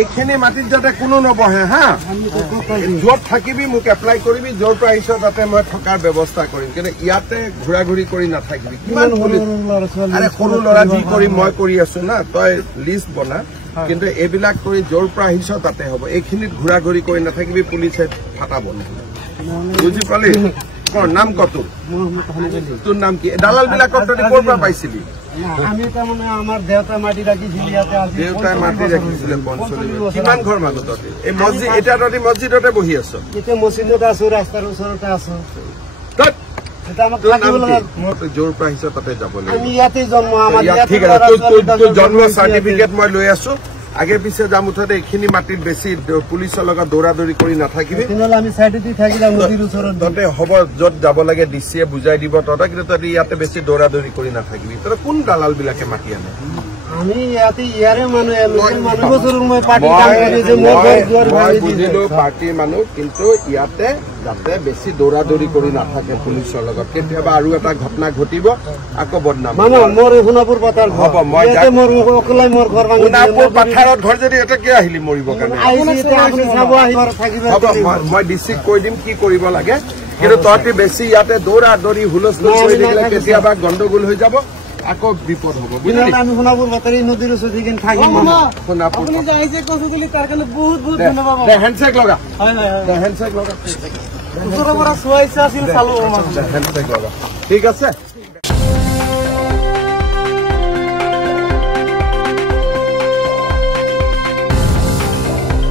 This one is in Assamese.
এইখিনি মাটিত যাতে কোনো নবহে হা য'ত থাকিবি মোক এপ্লাই কৰিবি য'ৰ পৰা আহিছ তাতে মই থকাৰ ব্যৱস্থা কৰিম কিন্তু ইয়াতে ঘূৰা ঘূৰি কৰি নাথাকিবি কিমান আৰে সৰু ল'ৰা যি কৰিম মই কৰি আছো না তই লিষ্ট বনা কিন্তু এইবিলাক কৰি য'ৰ পৰা আহিছ তাতে হ'ব এইখিনিত ঘূৰা ঘূৰি কৰি নাথাকিবি পুলিচে ফাটাব বুজি পালি নাম কত তোৰ নাম কি দালাল বিলাকক তই ক'ৰ পৰা পাইছিলি আমি তাৰমানে আমাৰ দেউতা মাটি ৰাখিছিল ইয়াতে দেউতাই মাটি ৰাখিছিলে কিমান ঘৰ মানুহ তহঁতি এই মছজিদ এতিয়া তহঁতি মছজিদতে বহি আছ এতিয়া মছজিদত আছো ৰাস্তাৰ ওচৰতে আছো য'ৰ পৰা আহিছ তাতে যাব আমি ইয়াতে জন্ম আমাৰ ঠিক আছে তোৰ জন্ম চাৰ্টিফিকেট মই লৈ আছো আগে পিছে যাম মুঠতে এইখিনি মাটিত বেছি পুলিচৰ লগত দৌৰা দৌৰি কৰি নাথাকিবি তহঁতে হ'ব য'ত যাব লাগে ডিচিয়ে বুজাই দিব তহঁতে কিন্তু তহঁতে ইয়াতে বেছি দৌৰা দৌৰি কৰি নাথাকিবি তহঁতে কোন দালাল বিলাকে মাতি আনে আমি ইয়াতে ইয়াৰে বুজিলো পাৰ্টিৰ মানুহ কিন্তু ইয়াতে যাতে বেছি দৌৰা দৌৰি কৰি নাথাকে পুলিচৰ লগত কেতিয়াবা আৰু এটা ঘটনা ঘটিব আকৌ বদনাম হ'ব পথাৰত ঘৰ যদি এটা কিয় আহিলি মৰিবৰ কাৰণে হ'ব মই ডিচিক কৈ দিম কি কৰিব লাগে কিন্তু তহঁতি বেছি ইয়াতে দৌৰা দৌৰি হুলস্থুল কৰি থাকিলে কেতিয়াবা গণ্ডগোল হৈ যাব আকৌ বিপদ হ'ব বুজিলি আমি সোণাপুৰ বাতৰি নদীৰ ওচৰত থাকিম সোণাপুৰ আপুনি যে আহিছে কৈছে বুলি তাৰ কাৰণে বহুত বহুত ধন্যবাদ হেণ্ডশেক লগা হয় হয় হেণ্ডশেক লগা ওচৰৰ পৰা চোৱাইছে আছিল চালো হেণ্ডশেক লগা ঠিক আছে